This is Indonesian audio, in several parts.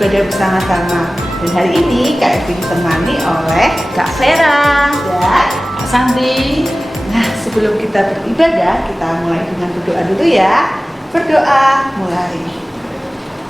beribadah bersama-sama. Dan hari ini Kak Evi ditemani oleh Kak Vera dan Kak Santi. nah, sebelum kita beribadah, kita mulai dengan berdoa dulu ya. Berdoa mulai.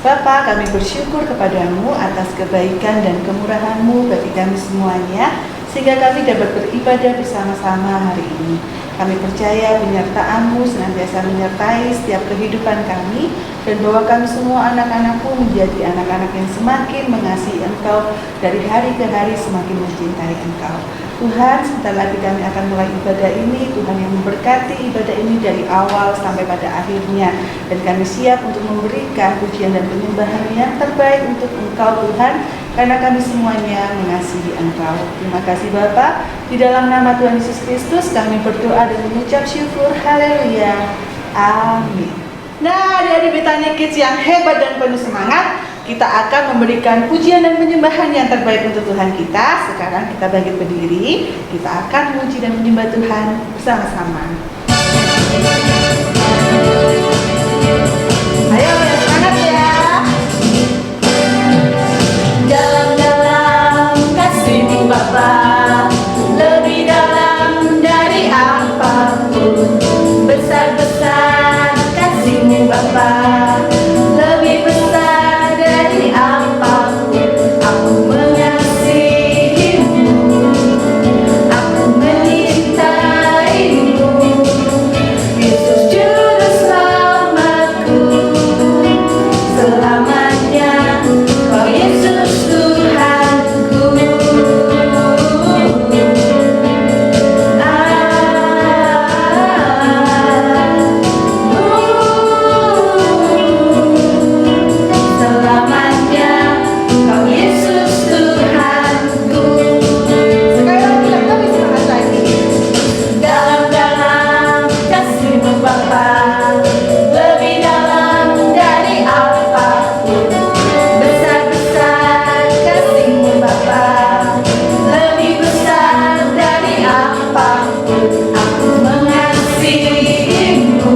Bapa, kami bersyukur kepadamu atas kebaikan dan kemurahan-Mu bagi kami semuanya, sehingga kami dapat beribadah bersama-sama hari ini. Kami percaya penyertaan-Mu senantiasa menyertai setiap kehidupan kami, dan bahwa kami semua anak-anak-Mu menjadi anak-anak yang semakin mengasihi Engkau, dari hari ke hari semakin mencintai Engkau. Tuhan, sebentar lagi kami akan mulai ibadah ini. Tuhan yang memberkati ibadah ini dari awal sampai pada akhirnya. Dan kami siap untuk memberikan pujian dan penyembahan yang terbaik untuk Engkau Tuhan, karena kami semuanya mengasihi Engkau. Terima kasih Bapa. Di dalam nama Tuhan Yesus Kristus kami berdoa dan mengucap syukur. Haleluya. Amin. Nah, adik-adik Betania Kids yang hebat dan penuh semangat, kita akan memberikan pujian dan penyembahan yang terbaik untuk Tuhan kita. Sekarang kita bangkit berdiri, kita akan memuji dan menyembah Tuhan bersama-sama. Ayo, semangat ya. Dalam-dalam kasih-Mu Bapa, lebih dalam dari apapun. Besar-besar kasih-Mu Bapa, lebih besar dari apapun. Aku mengasihi-Mu, aku menyintai-Mu. Yesus Juru Selamatku, selamanya Kau Yesus Tuhanku. Selamanya Kau Yesus Tuhanku. Sekali lagi, lebih semangat lagi. Dalam-dalam kasih-Mu Bapa, lebih dalam dari apapun. Besar-besar kasih-Mu Bapa, lebih besar dari apapun. Aku mengasihi-Mu,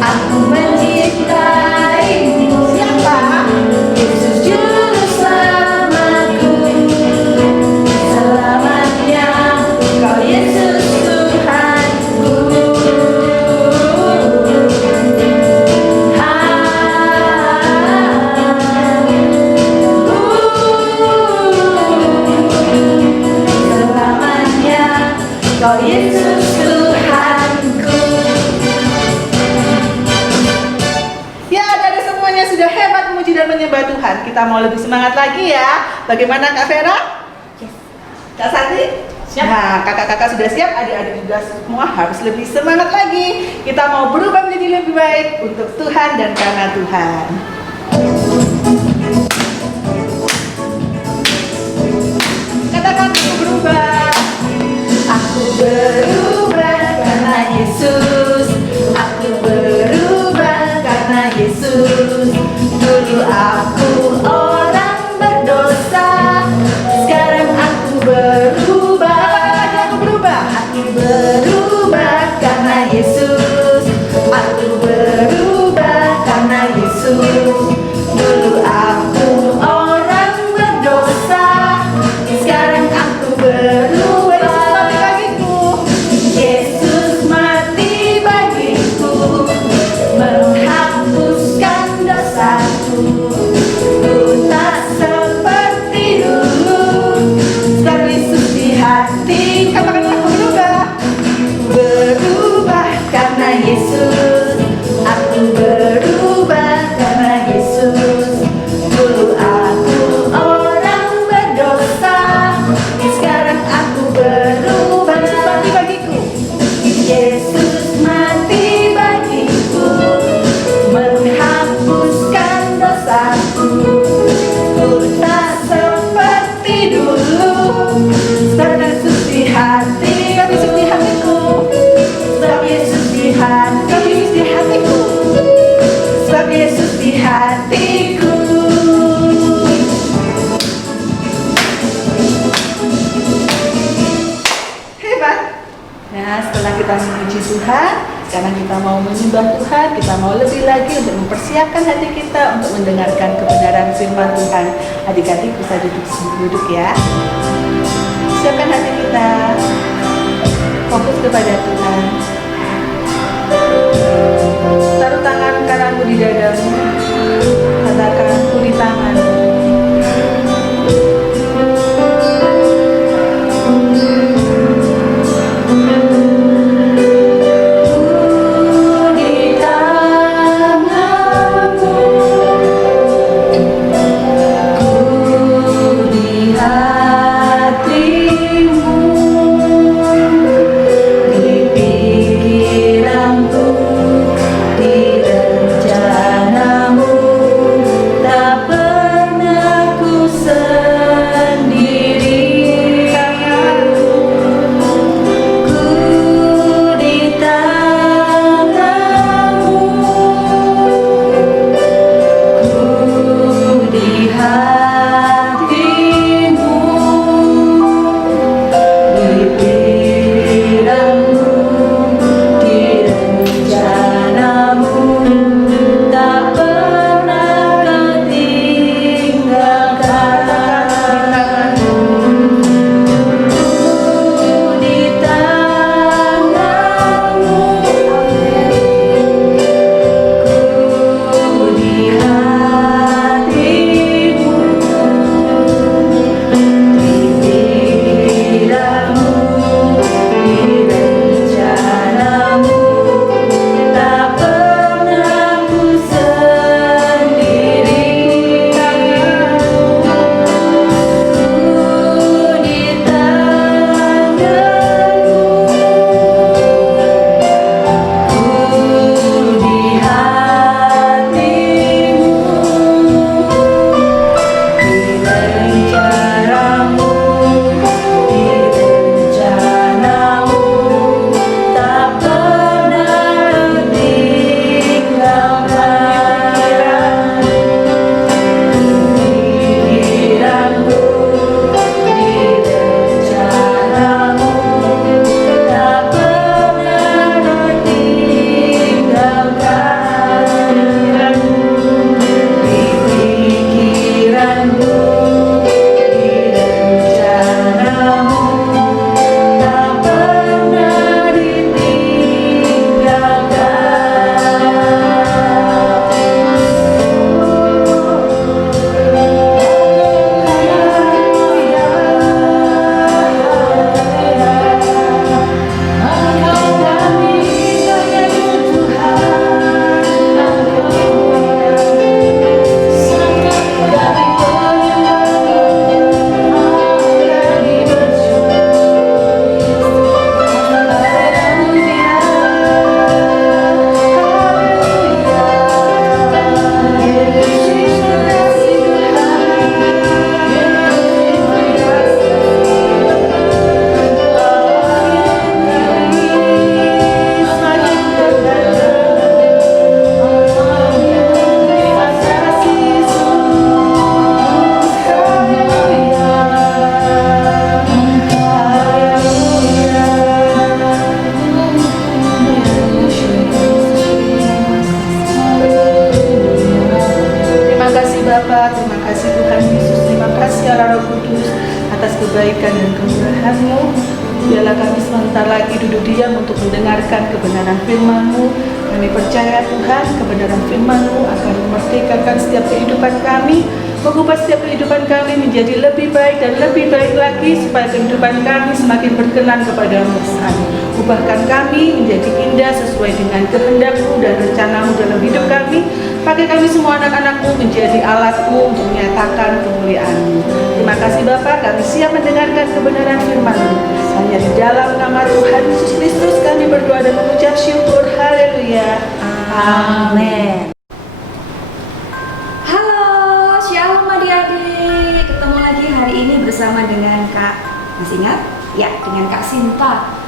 aku mencintai-Mu. Siapa? Yesus Juru Selamatku, selamanya Kau Yesus Tuhanku. Selamanya Kau Yesus Tuhanku. Ya, dari semuanya sudah hebat memuji dan menyembah Tuhan. Kita mau lebih semangat lagi ya. Bagaimana Kak Vera? Kak Santi? Siap. Nah, kakak-kakak sudah siap, adik-adik juga semua harus lebih semangat lagi. Kita mau berubah menjadi lebih baik untuk Tuhan dan karena Tuhan. Katakan aku berubah. Aku berubah karena Yesus. Aku berubah karena Yesus. Dulu aku orang berdosa, sekarang aku berubah. Aku berubah. Aku berubah karena Yesus. Aku berubah karena Yesus. Dulu aku orang berdosa, sekarang aku berubah. Yesus mati bagiku, menghapuskan dosaku. Ku tak seperti dulu, sebab Yesus di hati. Katakan aku berubah. Berubah karena Yesus. Aku berubah karena Yesus. Dulu aku orang berdosa, sekarang aku berubah. Mati bagiku. Yesus mati bagiku, menghapuskan dosaku. Ku tak seperti dulu, sebab Yesus di hati. Yesus di hatiku. Sebab Yesus di hati. Yesus di hatiku. Sebab Yesus di hatiku. Hebat. Nah, setelah kita memuji Tuhan, Sekarang kita mau menyembah Tuhan, kita mau lebih lagi untuk mempersiapkan hati kita untuk mendengarkan kebenaran firman Tuhan. Adik-adik bisa duduk ya. Siapkan hati kita, fokus kepada Tuhan. Taruh tangan kananmu di dadamu, katakan aku di tanganmu. Bapa, terima kasih Tuhan Yesus, terima kasih Allah Roh Kudus atas kebaikan dan kemurahan-Mu. Biarlah kami sebentar lagi duduk diam untuk mendengarkan kebenaran firman-Mu. Kami percaya Tuhan, kebenaran firman-Mu akan memerdekakan setiap kehidupan kami, mengubah setiap kehidupan kami menjadi lebih baik dan lebih baik lagi, supaya kehidupan kami semakin berkenan kepada-Mu Tuhan. Ubahkan kami menjadi indah sesuai dengan kehendak-Mu dan rencana-Mu dalam hidup kami. Pakai kami semua anak-anak-Mu menjadi alat-Mu untuk menyatakan kemuliaan-Mu. Terima kasih Bapa, kami siap mendengarkan kebenaran firman-Mu. Hanya di dalam nama Tuhan Yesus Kristus kami berdoa dan mengucap syukur. Haleluya. Amin. Halo, shalom adik-adik. Ketemu lagi hari ini bersama dengan Kak. Masih ingat? Ya, dengan Kak Sinta.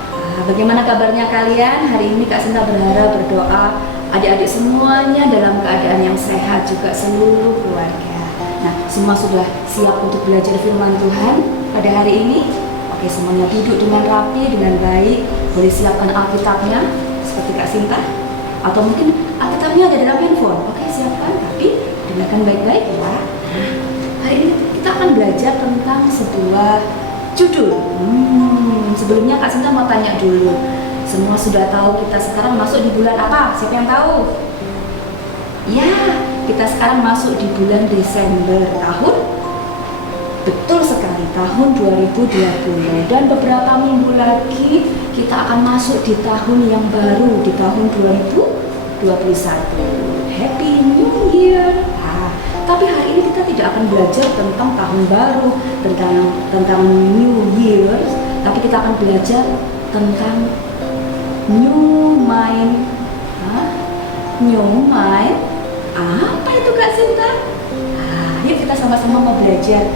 Bagaimana kabarnya kalian? Hari ini Kak Sinta berdoa adik-adik semuanya dalam keadaan yang sehat, juga seluruh keluarga. Nah, semua sudah siap untuk belajar firman Tuhan pada hari ini? Oke, semuanya duduk dengan rapi, dengan baik. Boleh siapkan Alkitabnya. seperti Kak Sinta, atau mungkin Alkitabnya ada dalam handphone. Oke, siapkan, tapi dengarkan baik-baik ya. Nah, hari ini kita akan belajar tentang sebuah judul. Sebelumnya Kak Sinta mau tanya dulu. Semua sudah tahu kita sekarang masuk di bulan apa? Siapa yang tahu? Ya, kita sekarang masuk di bulan Desember tahun, betul sekali, tahun 2020. Dan beberapa minggu lagi kita akan masuk di tahun yang baru, di tahun 2021. Happy New Year. Tapi hari ini kita tidak akan belajar tentang tahun baru, tentang New Year, tapi kita akan belajar tentang New Mind. New Mind? Apa itu Kak Sinta? Yuk kita sama-sama mau belajar.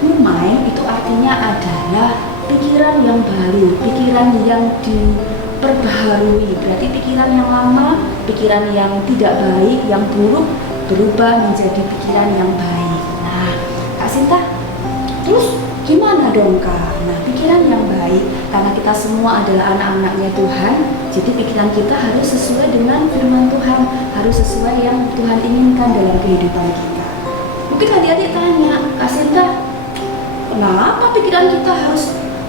New Mind itu artinya adalah pikiran yang baru, pikiran yang diperbaharui. Berarti pikiran yang lama, pikiran yang tidak baik, yang buruk berubah menjadi pikiran yang baik. Nah, Kak Sinta, terus gimana dong Kak? Nah, pikiran yang baik, karena kita semua adalah anak-anaknya Tuhan, jadi pikiran kita harus sesuai dengan firman Tuhan, harus sesuai yang Tuhan inginkan dalam kehidupan kita. Mungkin adik-adik tanya, Kak Sinta, kenapa pikiran kita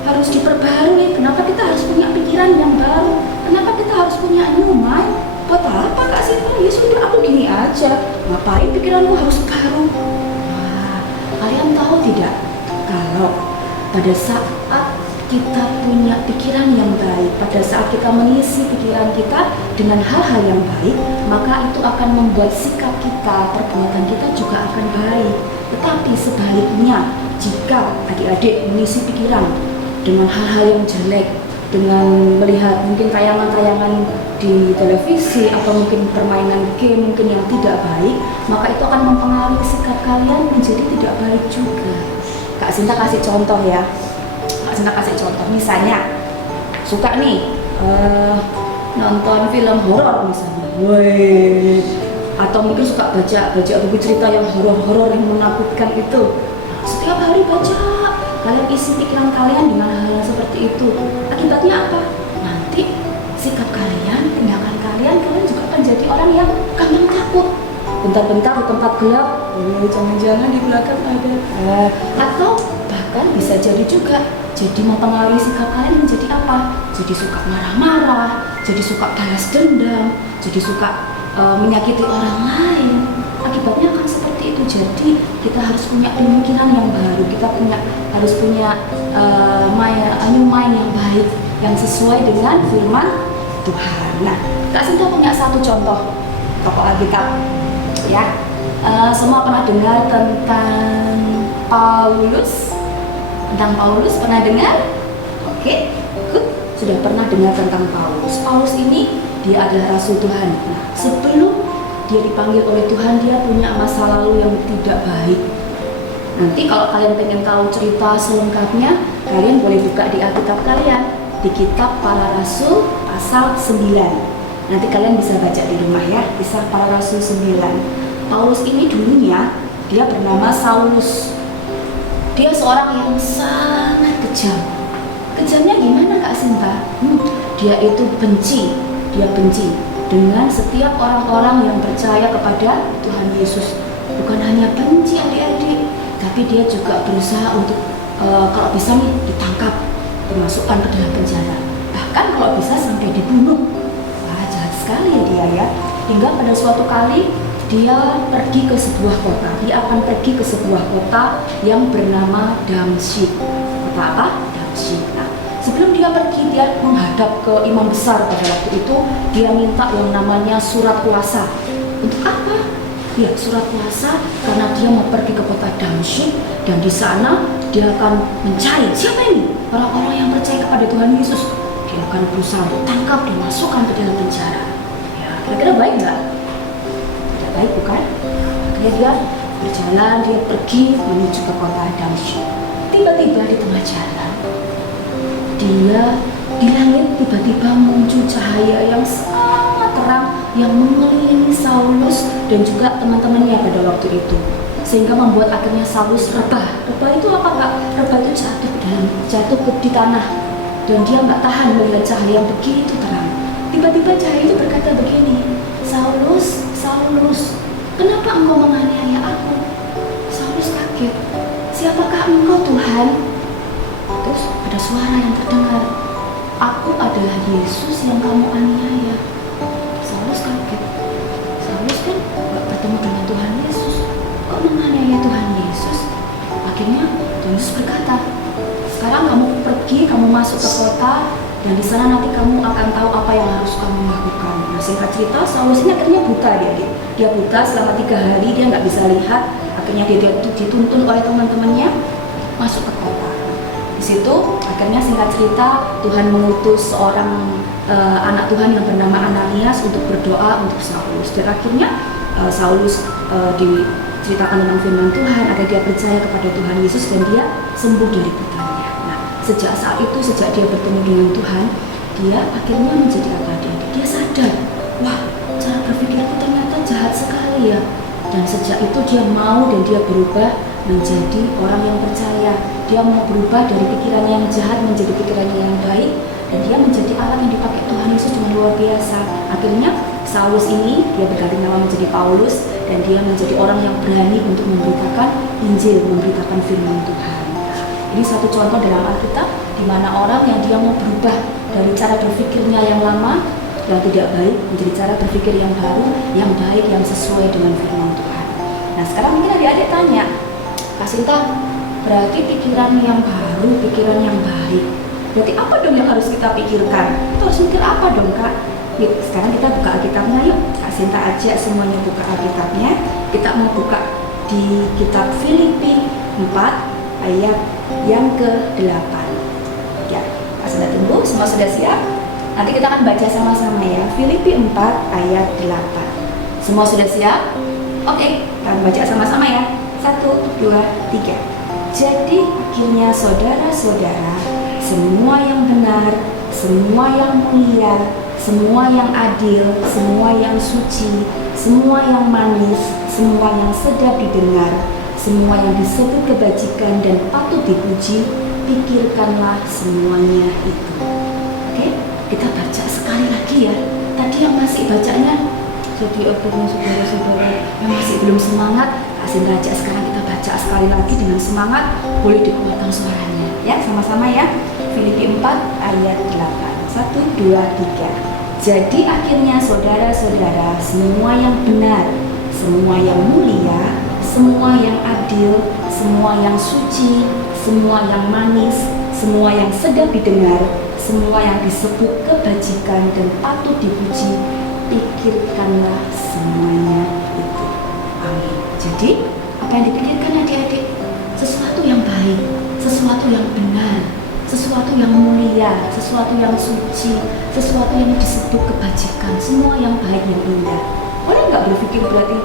harus diperbarui? Kenapa kita harus punya pikiran yang baru? Kenapa kita harus punya new mind? Buat apa Kak Sinta? Ya sudah, aku gini aja. Ngapain pikiranmu harus baru? Nah, kalian tahu tidak? Kalau pada saat kita punya pikiran yang baik, pada saat kita mengisi pikiran kita dengan hal-hal yang baik, maka itu akan membuat sikap kita, perbuatan kita juga akan baik. Tetapi sebaliknya, jika adik-adik mengisi pikiran dengan hal-hal yang jelek, dengan melihat mungkin tayangan-tayangan di televisi atau mungkin permainan game mungkin yang tidak baik, maka itu akan mempengaruhi sikap kalian menjadi tidak baik juga. Kak Sinta kasih contoh ya. Kak Sinta kasih contoh, misalnya suka nih nonton film horor misalnya, atau mungkin suka baca buku cerita yang horor-horor yang menakutkan itu. Setiap hari baca, kalian isi pikiran kalian dengan hal-hal seperti itu. Akibatnya apa? Nanti sikap kalian, tindakan kalian juga akan jadi orang yang gampang takut. Bentar-bentar di tempat gelap, jangan-jangan di belakang ada. Atau bahkan bisa jadi juga, jadi mempengaruhi sikap kalian menjadi apa? Jadi suka marah-marah, jadi suka balas dendam, jadi suka menyakiti orang lain. Akibatnya akan seperti itu. Jadi kita harus punya pemikiran yang baru, kita harus punya new mind yang baik, yang sesuai dengan firman Tuhan. Nah, Kak Sinta punya satu contoh tokoh Alkitab, ya. Semua pernah dengar tentang Paulus? Tentang Paulus pernah dengar? Oke, good. Sudah pernah dengar tentang Paulus. Paulus ini dia adalah rasul Tuhan. Nah, sebelum dia dipanggil oleh Tuhan, dia punya masa lalu yang tidak baik. Nanti kalau kalian pengen tahu cerita selengkapnya, kalian boleh buka di Alkitab kalian, di kitab Para Rasul pasal 9. Nanti kalian bisa baca di rumah ya, kisah Para Rasul 9. Paulus ini dulunya dia bernama Saulus. Dia seorang yang sangat kejam. Kejamnya gimana Kak Sinta? Dia itu benci dengan setiap orang-orang yang percaya kepada Tuhan Yesus. Bukan hanya benci adik-adik, tapi dia juga berusaha untuk kalau bisa nih ditangkap, dimasukkan ke dalam penjara. Bahkan kalau bisa sampai dibunuh. Jahat sekali dia ya. Hingga pada suatu kali dia pergi ke sebuah kota. Dia akan pergi ke sebuah kota yang bernama Damsyik. Kota apa? Damsyik. Nah, sebelum dia pergi, dia menghadap ke imam besar pada waktu itu. Dia minta yang namanya surat kuasa. Untuk apa? Ya, surat kuasa karena dia mau pergi ke kota Damsyik, dan di sana dia akan mencari siapa ini orang-orang yang percaya kepada Tuhan Yesus. Dia akan berusaha untuk tangkap dan masukkan ke dalam penjara. Ya, kira-kira baik nggak? Tidak baik bukan? Akhirnya dia berjalan, dia pergi menuju ke kota Damsyik. Tiba-tiba di tengah jalan, dia di langit tiba-tiba muncul cahaya yang sangat terang yang mengelilingi Saulus dan juga teman-temannya pada waktu itu, sehingga membuat akhirnya Saulus rebah. Rebah itu apa Kak? Rebah itu jatuh di tanah, dan dia nggak tahan melihat cahaya yang begitu terang. tiba-tiba cahaya itu berkata begini, Saulus, Saulus, kenapa engkau menganiaya aku? Saulus kaget, siapakah engkau Tuhan? Terus ada suara yang terdengar, aku adalah Yesus yang kamu aniaya. Saulus kaget, Saulus kan gak bertemu dengan Tuhan Yesus, kok menganiaya Tuhan Yesus? Akhirnya Tuhan Yesus berkata, sekarang kamu pergi, kamu masuk ke kota, dan di sana nanti kamu akan tahu apa yang harus kamu lakukan. Nah, singkat cerita, Saulus ini akhirnya buta dia buta selama 3 hari, dia nggak bisa lihat. Akhirnya dia dituntun oleh teman-temannya masuk ke kota. Di situ akhirnya singkat cerita Tuhan mengutus seorang anak Tuhan yang bernama Ananias untuk berdoa untuk Saulus. Dan akhirnya Saulus diceritakan tentang firman Tuhan, agar dia percaya kepada Tuhan Yesus dan dia sembuh dari butanya. Nah, sejak saat itu, sejak dia bertemu dengan Tuhan, dia akhirnya menjadi apa? Dia sadar, wah, cara berpikirku ternyata jahat sekali ya. Dan sejak itu dia mau dan dia berubah menjadi orang yang percaya. Dia mau berubah dari pikirannya yang jahat menjadi pikirannya yang baik, dan dia menjadi alat yang dipakai Tuhan Yesus dengan luar biasa. Akhirnya Saulus ini dia berganti nama menjadi Paulus, dan dia menjadi orang yang berani untuk memberitakan Injil, memberitakan firman Tuhan. Ini satu contoh dalam Alkitab di mana orang yang dia mau berubah dari cara berpikirnya yang lama yang tidak baik menjadi cara berpikir yang baru, yang baik, yang sesuai dengan firman Tuhan. Nah, sekarang mungkin adik-adik tanya, Kak Sinta, berarti pikiran yang baru, pikiran yang baik, berarti apa dong yang harus kita pikirkan? Kita harus mikir apa dong, Kak? Yuk, sekarang kita buka Alkitabnya yuk. Kak Sinta ajak semuanya buka Alkitabnya. Kita mau buka di kitab Filipi 4 ayat yang ke-8. Ya, Kak Sinta tunggu, semua sudah siap? Nanti kita akan baca sama-sama ya. Filipi 4 ayat 8. Semua sudah siap? Oke, kita baca sama-sama ya. 1, 2, 3. Jadi akhirnya saudara-saudara, semua yang benar, semua yang mulia, semua yang adil, semua yang suci, semua yang manis, semua yang sedap didengar, semua yang disebut kebajikan dan patut dipuji, pikirkanlah semuanya itu. Oke, kita baca sekali lagi ya. Tadi yang masih bacanya, jadi akhirnya saudara-saudara yang masih belum semangat, kasih baca sekarang kita baca sekali lagi dengan semangat, boleh dikuatkan suaranya. Ya, sama-sama ya. Filipi 4 ayat 8. 1, 2, 3. Jadi akhirnya saudara-saudara, semua yang benar, semua yang mulia, semua yang adil, semua yang suci, semua yang manis, semua yang sedap didengar, semua yang disebut kebajikan dan patut dipuji, pikirkanlah semuanya itu. Amin. Jadi apa yang dipikirkan adik-adik? Sesuatu yang baik, sesuatu yang benar, sesuatu yang mulia, sesuatu yang suci, sesuatu yang disebut kebajikan, semua yang baik, yang indah. Boleh nggak berpikir berarti,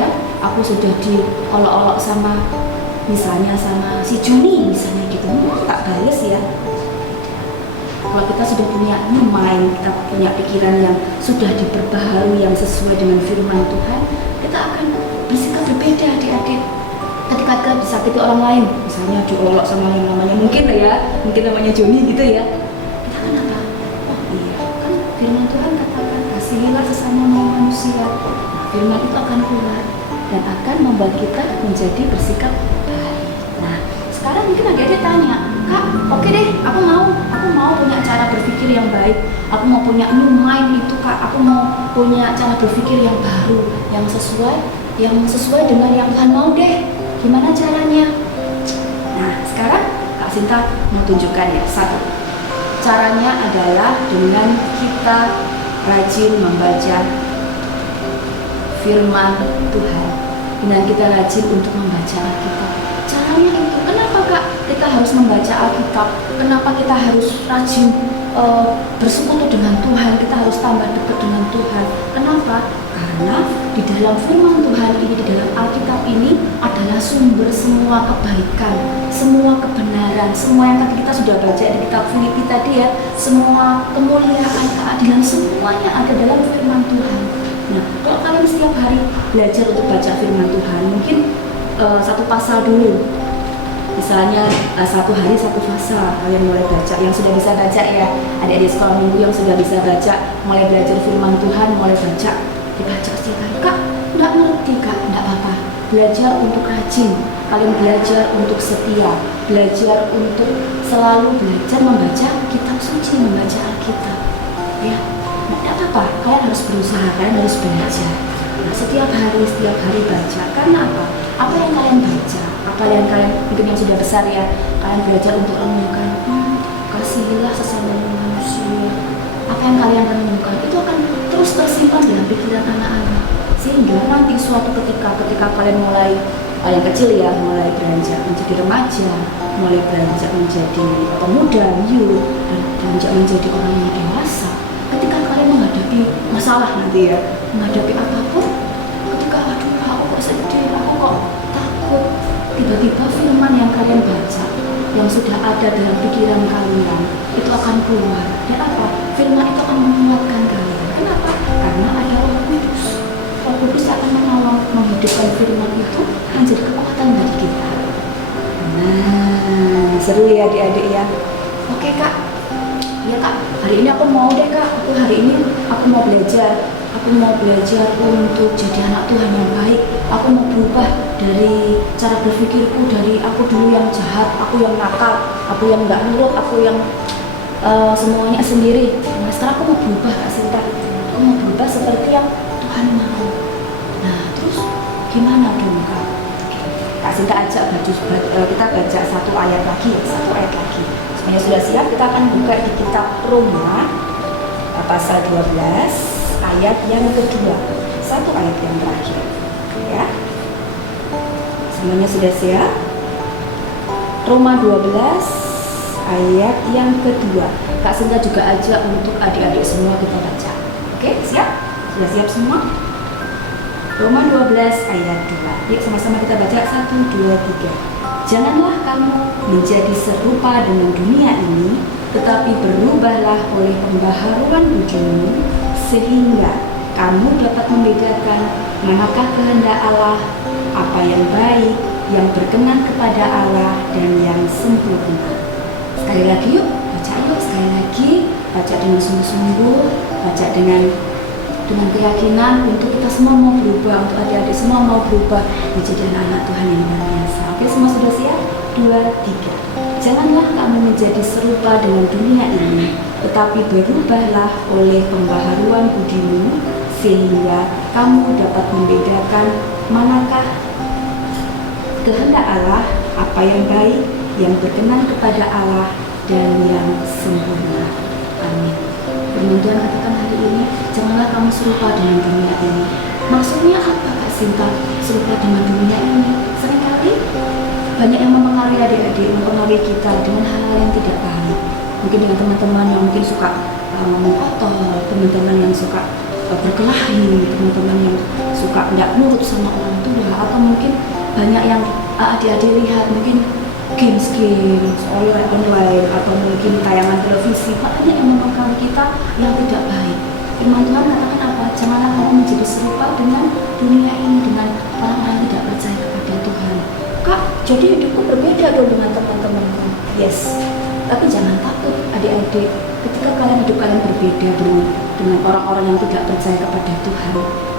ya, aku sudah diolok-olok sama, misalnya sama si Juni, misalnya gitu, tak bales ya. Kalau kita sudah punya mind, kita punya pikiran yang sudah diperbaharui, yang sesuai dengan firman Tuhan, kita akan bersikap berbeda adik-adik. Ketika kita disakiti orang lain, misalnya diolok sama yang namanya mungkin namanya Joni gitu ya, kita kan apa? Oh iya, kan firman Tuhan katakan kasihilah sesama manusia. Nah, firman itu akan keluar dan akan membuat kita menjadi bersikap baik. Nah, sekarang mungkin adik-adik tanya, Kak, oke deh, aku mau punya cara berpikir yang baik, aku mau punya new mind itu, Kak, aku mau punya cara berpikir yang baru, yang sesuai dengan yang Tuhan mau deh. Gimana caranya? Nah, sekarang Kak Sinta mau tunjukkan ya. 1. Caranya adalah dengan kita rajin membaca firman Tuhan. Dengan kita rajin untuk membaca Alkitab. Caranya itu, kenapa Kak kita harus membaca Alkitab? Kenapa kita harus rajin bersekutu dengan Tuhan? Kita harus tambah dekat dengan Tuhan. Kenapa? Karena di dalam firman Tuhan ini, di dalam Alkitab ini adalah sumber semua kebaikan, semua kebenaran, semua yang tadi kita sudah baca di kitab Filipi tadi ya, semua kemuliaan, keadilan, semuanya ada dalam firman Tuhan. Nah, kalau kalian setiap hari belajar untuk baca firman Tuhan, mungkin satu pasal dulu Misalnya satu hari satu pasal kalian mulai baca, yang sudah bisa baca ya, adik-adik sekolah minggu yang sudah bisa baca, mulai belajar firman Tuhan, mulai baca, dibaca setiap hari. Kak, nggak ngerti kak, nggak apa-apa. Belajar untuk rajin, kalian belajar untuk setia, belajar untuk selalu belajar membaca kitab suci, membaca Alkitab. Ya, nggak apa-apa. Kalian harus berusaha, kalian harus belajar. Nah, setiap hari baca. Karena apa? Apa yang kalian baca? Apa yang kalian, mungkin yang sudah besar ya, kalian belajar untuk renungkan, kasihilah sesama manusia. Apa yang kalian renungkan itu akan terus tersimpan dalam pikiran anak-anak, sehingga nanti suatu ketika kalian mulai yang kecil ya, mulai beranjak menjadi remaja, mulai beranjak menjadi pemuda, youth, dan beranjak menjadi orang yang dewasa. Ketika kalian menghadapi masalah nanti ya, menghadapi apapun, ketika aduh aku kok sedih, aku kok takut, tiba-tiba firman yang kalian baca, yang sudah ada dalam pikiran kalian, itu akan keluar. Dan apa? Firman itu akan menguatkan kalian. Kenapa? Karena ada Roh Kudus. Roh Kudus akan menolong menghidupkan firman itu menjadi kekuatan bagi kita. Nah, seru ya adik-adik ya. Oke kak, ya kak, hari ini aku mau deh kak, hari ini aku mau belajar. Aku mau belajar untuk jadi anak Tuhan yang baik. Aku mau berubah dari cara berpikirku, dari aku dulu yang jahat, aku yang nakal, aku yang nggak nurut, aku yang semuanya sendiri. Nah, sekarang aku mau berubah Kak Sinta. Aku mau berubah seperti yang Tuhan mau. Nah, terus gimana dong Kak? Kak Sinta ajak kita baca satu ayat lagi. Semuanya sudah siap? Kita akan buka di kitab Roma pasal 12 ayat yang kedua, satu ayat yang terakhir ya. Semuanya sudah siap? Roma 12 ayat yang kedua. Kak Sinta juga ajak untuk adik-adik semua kita baca. Oke, siap? Sudah siap semua? Roma 12 ayat 2. Yuk sama-sama kita baca 1, 2, 3. Janganlah kamu menjadi serupa dengan dunia ini, tetapi berubahlah oleh pembaharuan budimu, sehingga kamu dapat membedakan manakah kehendak Allah, apa yang baik, yang berkenan kepada Allah, dan yang sempurna. Sekali lagi yuk, baca yuk sekali lagi, baca dengan sungguh-sungguh, baca dengan keyakinan untuk kita semua mau berubah, untuk adik-adik semua mau berubah menjadi anak-anak Tuhan yang luar biasa. Oke, semua sudah siap? 2, 3. Janganlah kamu menjadi serupa dengan dunia ini, tetapi berubahlah oleh pembaharuan budimu, sehingga kamu dapat membedakan manakah kehendak Allah, apa yang baik, yang berkenan kepada Allah, dan yang sempurna. Amin. Firman Tuhan katakan hari ini, janganlah kamu serupa dengan dunia ini. Maksudnya apa Kak Sinta? Serupa dengan dunia ini. Seringkali banyak yang mempengaruhi adik-adik, mempengaruhi kita dengan hal-hal yang tidak baik. Mungkin dengan teman-teman yang mungkin suka ngomong kotor, teman-teman yang suka berkelahi, teman-teman yang suka tidak nurut sama orang tua, atau mungkin banyak yang adik-adik lihat mungkin games online, atau mungkin tayangan televisi, banyak yang mempengaruhi kita yang tidak baik. Firman Tuhan katakan apa? Janganlah kamu menjadi serupa dengan dunia ini, dengan orang-orang yang tidak percaya kepada Tuhan. Kak, jadi hidupku berbeda dong dengan teman-temanku. Yes, tapi jangan takut adik-adik. Ketika hidup kalian berbeda dengan orang-orang yang tidak percaya kepada Tuhan,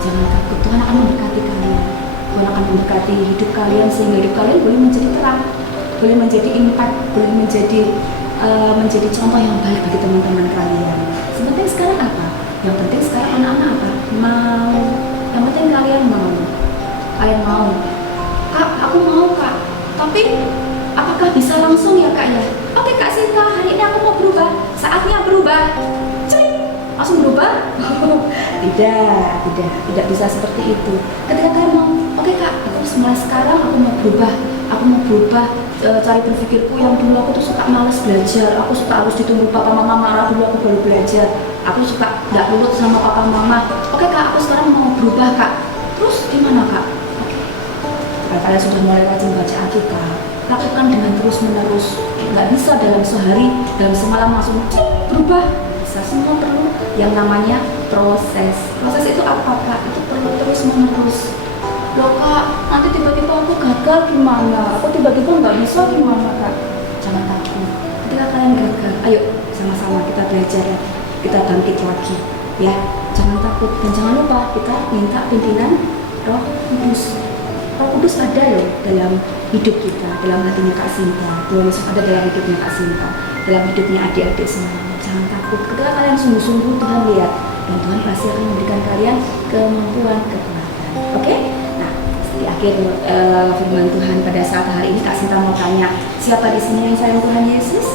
jangan takut. Tuhan akan memberkati kalian. Tuhan akan memberkati hidup kalian sehingga hidup kalian boleh menjadi terang, boleh menjadi impact, boleh menjadi contoh yang baik bagi teman-teman kalian. Sebenarnya sekarang apa? Yang penting sekarang anak-anak apa? Mau. Yang penting kalian mau. Kalian mau. Kak, aku mau Kak. Tapi apakah bisa langsung ya Kak ya? Oke Kak Sinta, hari ini aku mau berubah. Saatnya berubah. Cering, langsung berubah? Tidak bisa seperti itu. Ketika kalian mau, oke Kak, aku mulai sekarang aku mau berubah. Aku mau berubah cara berpikirku yang dulu aku tuh suka malas belajar. Aku suka harus ditunggu papa mama marah dulu aku baru belajar. Aku suka nggak nurut sama papa mama. Oke Kak, aku sekarang mau berubah Kak. Terus gimana Kak? Kalau kalian sudah mulai rajin baca Alkitab, lakukan dengan terus-menerus. Nggak bisa dalam sehari, dalam semalam langsung berubah. Bisa, semua perlu yang namanya proses. Proses itu apa Kak? Itu perlu terus-menerus. Loh Kak, nanti tiba-tiba aku gagal gagal gimana? Aku tiba-tiba nggak bisa gimana Kak? Jangan takut. Ketika kalian gagal, ayo sama-sama kita belajar ya. Kita bangkit lagi ya. Jangan takut dan jangan lupa kita minta pimpinan Roh Kudus. Roh Kudus ada loh dalam hidup kita, dalam hatinya Kak Sinta. Tuhan Yesus ada dalam hidupnya Kak Sinta, dalam hidupnya adik-adik semuanya. Jangan takut. Ketika kalian sungguh-sungguh, Tuhan lihat dan Tuhan pasti akan memberikan kalian kemampuan, kekuatan. Oke? Nah, di akhir firman Tuhan pada saat hari ini Kak Sinta mau tanya, siapa di sini yang sayang Tuhan Yesus?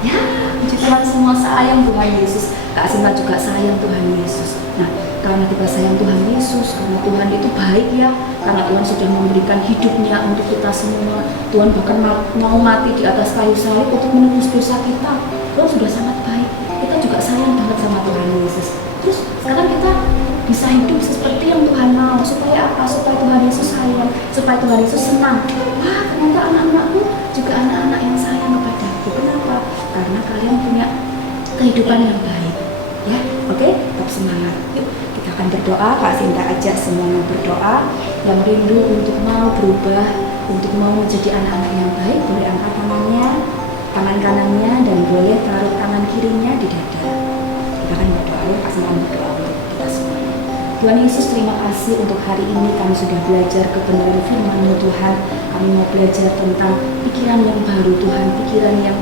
Ya, puji Tuhan, semua sayang Tuhan Yesus. Kak Sinta juga sayang Tuhan Yesus. Nah, karena kita sayang Tuhan Yesus, karena Tuhan itu baik ya, karena Tuhan sudah memberikan hidupnya untuk kita semua. Tuhan bahkan mau mati di atas kayu salib untuk menebus dosa kita. Tuhan sudah sangat baik. Kita juga sayang banget sama Tuhan Yesus. Terus sekarang kita bisa hidup seperti yang Tuhan mau. Supaya apa? Supaya Tuhan Yesus sayang, supaya Tuhan Yesus senang. Wah, ternyata anak-anakku juga anak-anak yang sayang kepadaku. Kenapa? Karena kalian punya kehidupan yang baik. Ya, oke? Tetap semangat. Yuk, kita akan berdoa. Kak Sinta ajak semuanya berdoa. Yang rindu untuk mau berubah, untuk mau menjadi anak-anak yang baik, boleh angkat tangannya, tangan kanannya, dan boleh taruh tangan kirinya di dada. Kita akan berdoa. Yuk, Kak Sinta berdoa untuk kita semuanya. Tuhan Yesus, terima kasih untuk hari ini kami sudah belajar kebenaran firman-Mu Tuhan. Kami mau belajar tentang pikiran yang baru Tuhan, pikiran yang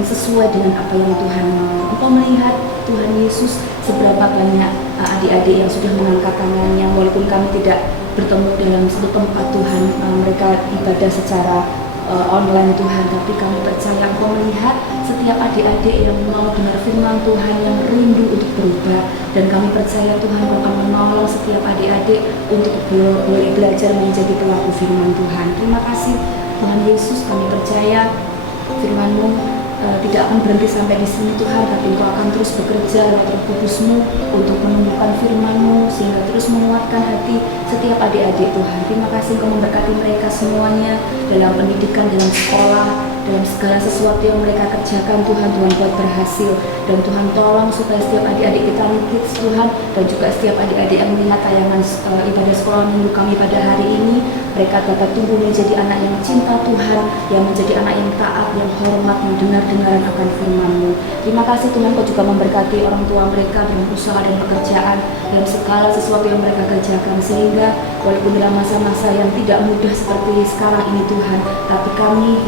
sesuai dengan apa yang Tuhan mau. Engkau melihat Tuhan Yesus seberapa banyak adik-adik yang sudah mengangkat tangannya, walaupun kami tidak bertemu dalam satu tempat Tuhan, mereka ibadah secara online Tuhan, tapi kami percaya Engkau melihat setiap adik-adik yang mau dengar firman Tuhan, yang rindu untuk berubah, dan kami percaya Tuhan Engkau akan menolong setiap adik-adik untuk boleh belajar menjadi pelaku firman Tuhan. Terima kasih Tuhan Yesus, kami percaya firman-Mu tidak akan berhenti sampai di sini Tuhan, tapi Engkau akan terus bekerja lewat Roh Kudus-Mu untuk menumbuhkan firman-Mu sehingga terus menguatkan hati setiap adik-adik Tuhan. Terima kasih Engkau memberkati mereka semuanya dalam pendidikan, dalam sekolah, dalam segala sesuatu yang mereka kerjakan Tuhan. Tuhan buat berhasil, dan Tuhan tolong supaya setiap adik-adik kita kids Tuhan, dan juga setiap adik-adik yang melihat tayangan ibadah sekolah minggu kami pada hari ini, mereka dapat tumbuh menjadi anak yang cinta Tuhan, yang menjadi anak yang taat, yang hormat, yang dengar-dengaran akan firman-Mu. Terima kasih Tuhan, Kau juga memberkati orang tua mereka dalam usaha dan pekerjaan, dalam segala sesuatu yang mereka kerjakan, sehingga walaupun dalam masa-masa yang tidak mudah seperti sekarang ini Tuhan, tapi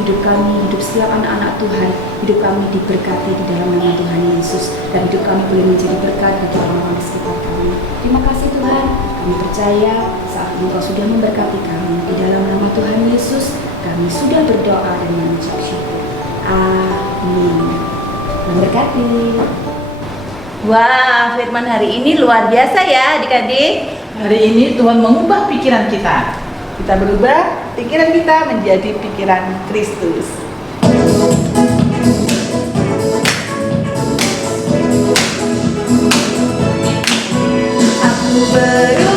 hidup setiap anak-anak Tuhan, hidup kami diberkati di dalam nama Tuhan Yesus, dan hidup kami boleh menjadi berkat bagi orang-orang di sekitar kami. Terima kasih Tuhan, kami percaya saat ini Kau sudah memberkati kami. Di dalam nama Tuhan Yesus, kami sudah berdoa dan mengucap syukur. Amin. Memberkati. Wah, firman hari ini luar biasa ya adik-adik. Hari ini Tuhan mengubah pikiran kita. Kita berubah, pikiran kita menjadi pikiran Kristus. Aku berubah.